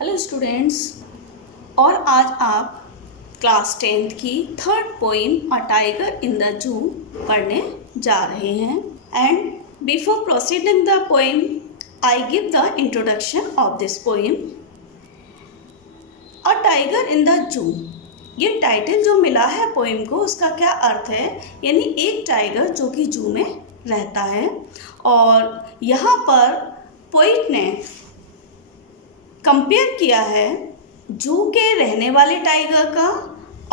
Hello students, और आज आप क्लास 10th की third poem a tiger in the zoo पढ़ने जा रहे हैं। And before proceeding the poem I give the introduction of this poem. A tiger in the zoo, ये title जो मिला है पोइम को, उसका क्या अर्थ है, यानी एक टाइगर जो कि जू में रहता है। और यहाँ पर पोइट ने कंपेयर किया है जू के रहने वाले टाइगर का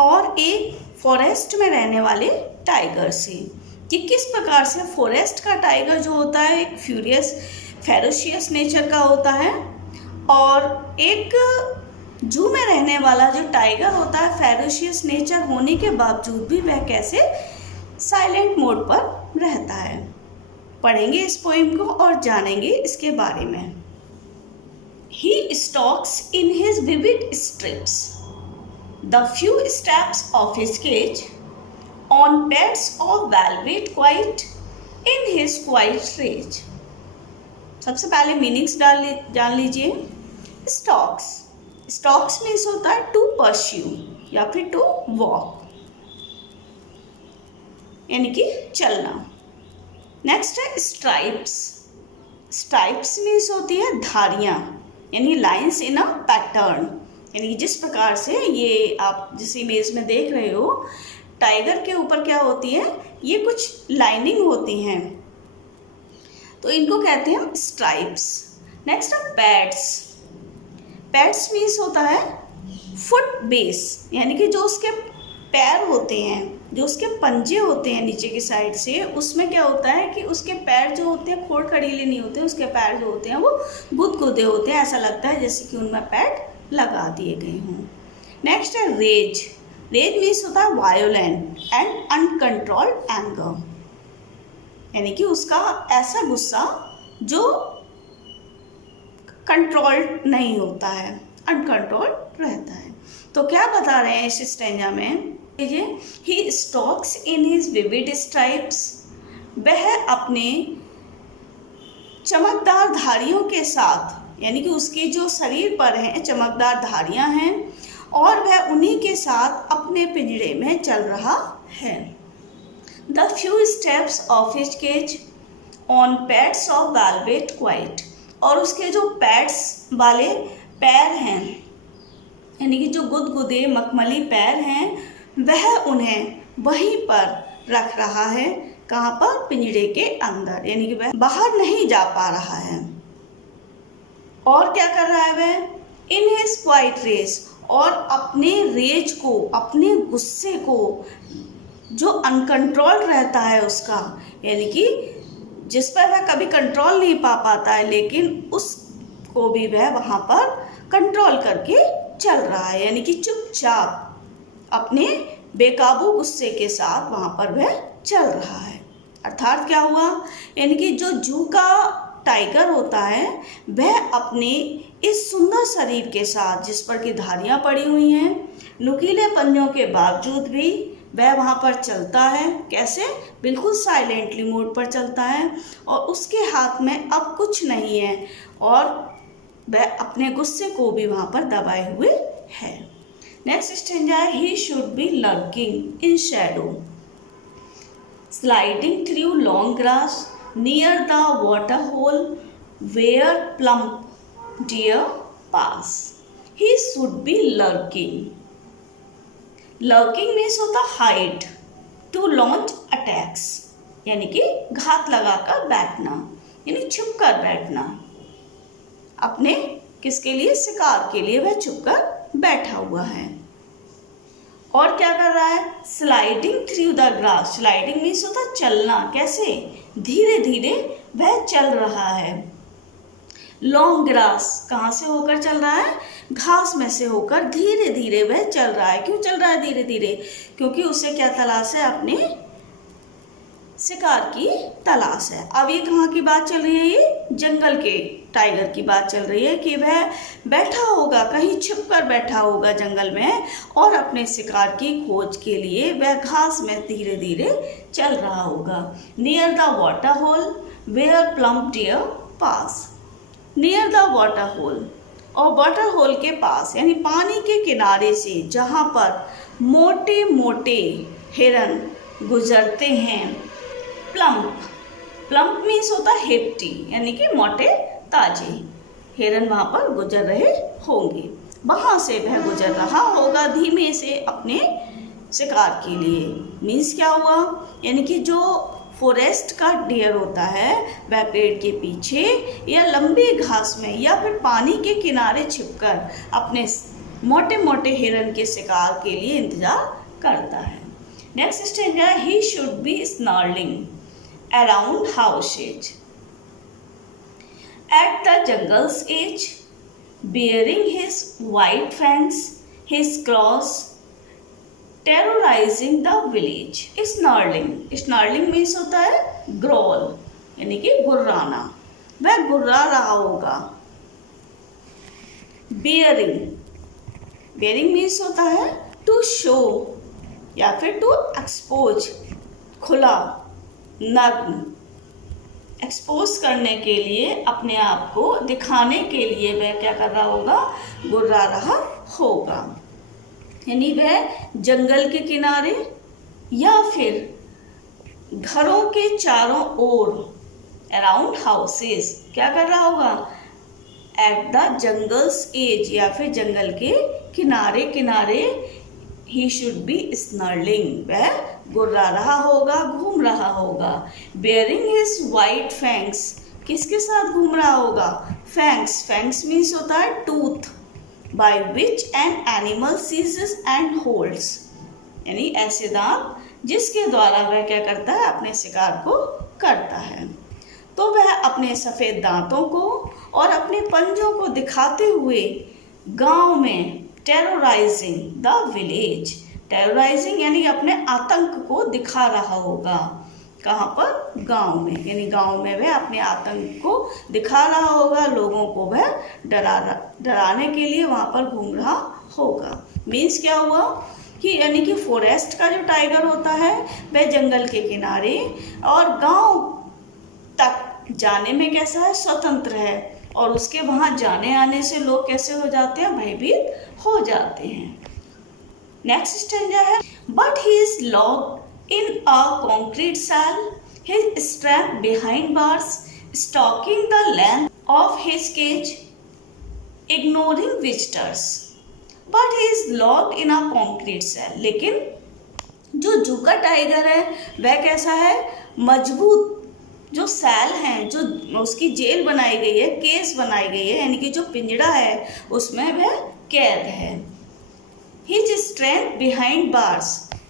और एक फॉरेस्ट में रहने वाले टाइगर से, कि किस प्रकार से फॉरेस्ट का टाइगर जो होता है एक फेरोशियस नेचर का होता है, और एक जू में रहने वाला जो टाइगर होता है फेरोशियस नेचर होने के बावजूद भी वह कैसे साइलेंट मोड पर रहता है। पढ़ेंगे इस पोइम को और जानेंगे इसके बारे में। He stalks in his vivid strips the few steps of his cage, on beds of velvet quiet in his quiet rage। सबसे पहले मीनिंग्स जान लीजिए। स्टॉक्स मीन्स होता है टू परस्यू या फिर टू वॉक, यानी कि चलना। नेक्स्ट है स्ट्राइप्स मीन्स होती है धारियाँ, यानी लाइन्स इन अ पैटर्न, यानी जिस प्रकार से ये आप जिस इमेज में देख रहे हो टाइगर के ऊपर क्या होती है, ये कुछ लाइनिंग होती हैं, तो इनको कहते हैं स्ट्राइप्स। नेक्स्ट है पैड्स मीन्स होता है फुट बेस, यानी कि जो उसके पैर होते हैं, जो उसके पंजे होते हैं नीचे की साइड से, उसमें क्या होता है कि उसके पैर जो होते हैं खोड़ खड़ीले नहीं होते, उसके पैर जो होते हैं वो गुदगुदे होते हैं, ऐसा लगता है जैसे कि उनमें पैड लगा दिए गए हों। नेक्स्ट है रेज मीन्स होता है वायोलेंट एंड अनकंट्रोल्ड एंगर, यानी कि उसका ऐसा गुस्सा जो कंट्रोल्ड नहीं होता है, अनकंट्रोल्ड रहता है। तो क्या बता रहे हैं इस स्टैंजा में, he stalks in his vivid stripes, वह अपने चमकदार धारियों के साथ, यानी कि उसके जो शरीर पर हैं चमकदार धारियां हैं, और वह उन्हीं के साथ अपने पिंजरे में चल रहा है। The few steps of his cage on pads of velvet quiet, और उसके जो पैड्स वाले पैर हैं, यानी कि जो गुदगुदे मखमली पैर हैं, वह उन्हें वहीं पर रख रहा है। कहाँ पर? पिंजरे के अंदर, यानी कि वह बाहर नहीं जा पा रहा है। और क्या कर रहा है वह? इन हिज क्वाइट रेज, और अपने रेज को, अपने गुस्से को जो अनकंट्रोल्ड रहता है उसका, यानी कि जिस पर वह कभी कंट्रोल नहीं पा पाता है, लेकिन उसको भी वह वहाँ पर कंट्रोल करके चल रहा है, यानी कि चुपचाप अपने बेकाबू गुस्से के साथ वहाँ पर वह चल रहा है। अर्थात क्या हुआ, यानी कि जो जू का टाइगर होता है वह अपने इस सुंदर शरीर के साथ, जिस पर की धारियाँ पड़ी हुई हैं, नुकीले पंजों के बावजूद भी वह वहाँ पर चलता है। कैसे? बिल्कुल साइलेंटली मोड पर चलता है, और उसके हाथ में अब कुछ नहीं है, और वह अपने गुस्से को भी वहाँ पर दबाए हुए है। नेक्स्ट स्टेंजा है, he should be lurking in shadow, sliding through long grass near the water hole where plump deer pass. He should be lurking means होता हाइड, टू लॉन्च अटैक्स, यानी कि घात लगाकर बैठना, यानी छुप कर बैठना। अपने किसके लिए? शिकार के लिए वह छुपकर बैठा हुआ है। और क्या कर रहा है? Sliding through the grass, sliding means होता है चलना। कैसे? धीरे धीरे वह चल रहा है। लॉन्ग ग्रास, कहाँ से होकर चल रहा है? घास में से होकर धीरे धीरे वह चल रहा है। क्यों चल रहा है धीरे धीरे? क्योंकि उसे क्या तलाश है? अपने शिकार की तलाश है। अब ये कहाँ की बात चल रही है? ये जंगल के टाइगर की बात चल रही है, कि वह बैठा होगा, कहीं छुप कर बैठा होगा जंगल में, और अपने शिकार की खोज के लिए वह घास में धीरे धीरे चल रहा होगा। Near the water hole where plump deer pass, near the water hole, और वाटर होल के पास यानी पानी के किनारे से जहाँ पर मोटे मोटे हिरन गुजरते हैं। प्लम्प, प्लम्प मीन्स होता है हेप्टी यानी कि मोटे ताजे हिरन वहाँ पर गुजर रहे होंगे। वहाँ से वह गुजर रहा होगा धीमे से अपने शिकार के लिए। मीन्स क्या हुआ, यानी कि जो फॉरेस्ट का डियर होता है वह पेड़ के पीछे या लंबी घास में या फिर पानी के किनारे छिपकर अपने मोटे मोटे हिरन के शिकार के लिए इंतजार करता है। Next stanza, he should be snarling around houses at the jungle's edge, bearing his white fangs, his claws, terrorizing the village. Snarling, snarling means होता है growl यानी कि गुर्राना, वह गुर्रा रहा होगा। bearing, bearing means होता है to show या फिर to expose, खुला, नग्न, एक्सपोज करने के लिए, अपने आप को दिखाने के लिए वह क्या कर रहा होगा, गुर्रा रहा होगा। यानी वह जंगल के किनारे या फिर घरों के चारों ओर, अराउंड हाउसेस, क्या कर रहा होगा, एट द जंगल्स एज या फिर जंगल के किनारे किनारे, ही शुड बी स्नर्लिंग, वह गुर्रा रहा होगा, घूम रहा होगा। बेयरिंग हिज वाइट फैंग्स, किसके साथ घूम रहा होगा, फैंग्स, फैंग्स मीन्स होता है tooth, by which an animal seizes and holds, यानी ऐसे दांत जिसके द्वारा वह क्या करता है, अपने शिकार को करता है। तो वह अपने सफ़ेद दांतों को और अपने पंजों को दिखाते हुए गांव में टेरराइजिंग द विलेज, टेरराइजिंग यानी अपने आतंक को दिखा रहा होगा। कहाँ पर, गांव में, यानी गांव में वह अपने आतंक को दिखा रहा होगा, लोगों को वह डराने के लिए वहाँ पर घूम रहा होगा। मीन्स क्या हुआ कि यानी कि फॉरेस्ट का जो टाइगर होता है वह जंगल के किनारे और गांव तक जाने में कैसा है, स्वतंत्र है, और उसके वहाँ जाने आने से लोग कैसे हो जाते हैं, भयभीत हो जाते हैं। नेक्स्ट स्टेंजा है, but he is locked in a concrete cell, his strap behind bars, stalking the length of his cage, ignoring visitors. But he is locked in a concrete cell, लेकिन जो जूका टाइगर है वह कैसा है, मजबूत जो cell हैं, जो उसकी जेल बनाई गई है, केस बनाई गई है, यानी कि जो पिंजड़ा है उसमें वह कैद है। हिज स्ट्रेंथ बिहाइंड बार्स,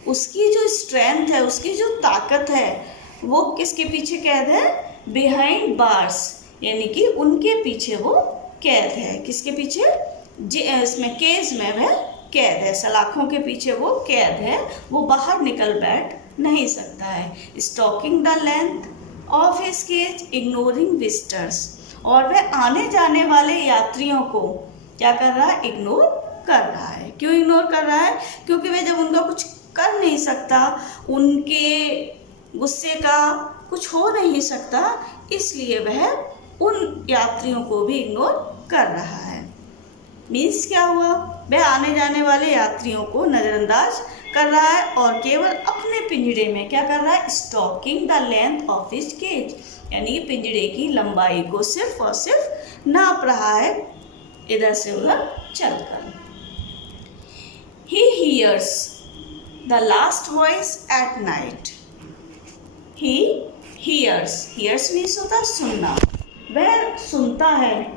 उसकी जो स्ट्रेंथ है, उसकी जो ताकत है वो किसके पीछे कैद है, बिहाइंड बार्स, यानी कि उनके पीछे वो कैद है। किसके पीछे, इसमें केस में वह कैद है, सलाखों के पीछे वो कैद है, वो बाहर निकल बैठ नहीं सकता है। Stalking the length of his cage, ignoring visitors, और वह आने जाने वाले यात्रियों को क्या कर रहा है, इग्नोर कर रहा है। क्यों इग्नोर कर रहा है, क्योंकि वह जब उनका कुछ कर नहीं सकता, उनके गुस्से का कुछ हो नहीं सकता, इसलिए वह उन यात्रियों को भी इग्नोर कर रहा है। मीन्स क्या हुआ, वह आने जाने वाले यात्रियों को नज़रअंदाज कर रहा है और केवल अपने पिंजड़े में क्या कर रहा है, stalking the length of his cage, यानी कि पिंजड़े की लंबाई को सिर्फ और सिर्फ नाप रहा है इधर से उधर चलकर। He hears the last voice at night. He hears, hears means होता है सुनना, वह सुनता है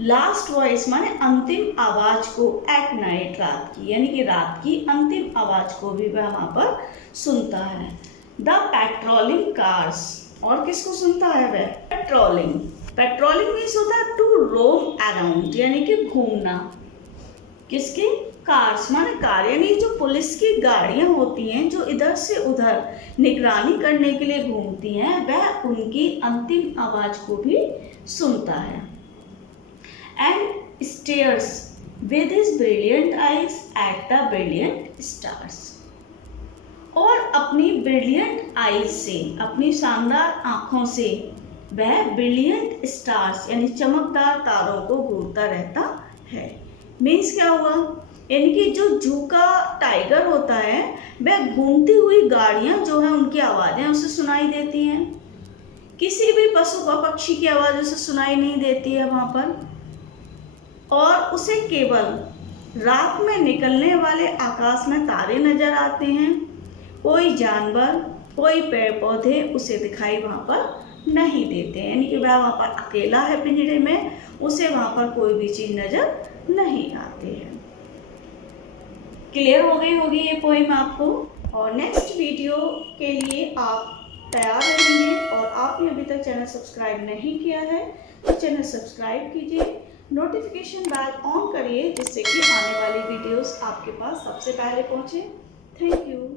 लास्ट वॉइस माने अंतिम आवाज को, एट नाइट, रात की, यानी कि रात की अंतिम आवाज को भी वह वहाँ पर सुनता है। द पेट्रोलिंग कार्स, और किसको सुनता है वह, पेट्रोलिंग, पेट्रोलिंग मीन्स होता है टू रोम अराउंड, यानी कि घूमना, किसके, कार्स माने कार, यानी जो पुलिस की गाड़ियाँ होती हैं जो इधर से उधर निगरानी करने के लिए घूमती हैं, वह उनकी अंतिम आवाज को भी सुनता है। And stares with his brilliant eyes at the brilliant stars, और अपनी ब्रिलियंट आईज से, अपनी शानदार आँखों से वह ब्रिलियंट स्टार्स यानी चमकदार तारों को घूरता रहता है। मीन्स क्या हुआ, यानी कि जो जू का टाइगर होता है वह घूमती हुई गाड़ियां जो है उनकी आवाज़ें उसे सुनाई देती हैं। किसी भी पशु व पक्षी की आवाज़ उसे सुनाई नहीं देती है वहाँ पर, और उसे केवल रात में निकलने वाले आकाश में तारे नजर आते हैं। कोई जानवर, कोई पेड़ पौधे उसे दिखाई वहाँ पर नहीं देते हैं, यानी कि वह वहाँ पर अकेला है पिंजरे में, उसे वहाँ पर कोई भी चीज़ नजर नहीं आती है। क्लियर हो गई होगी ये पोएम आपको। और नेक्स्ट वीडियो के लिए आप तैयार रहिए, और आपने अभी तक चैनल सब्सक्राइब नहीं किया है तो चैनल सब्सक्राइब कीजिए, नोटिफिकेशन बेल ऑन करिए जिससे कि आने वाली वीडियोस आपके पास सबसे पहले पहुंचे। Thank you.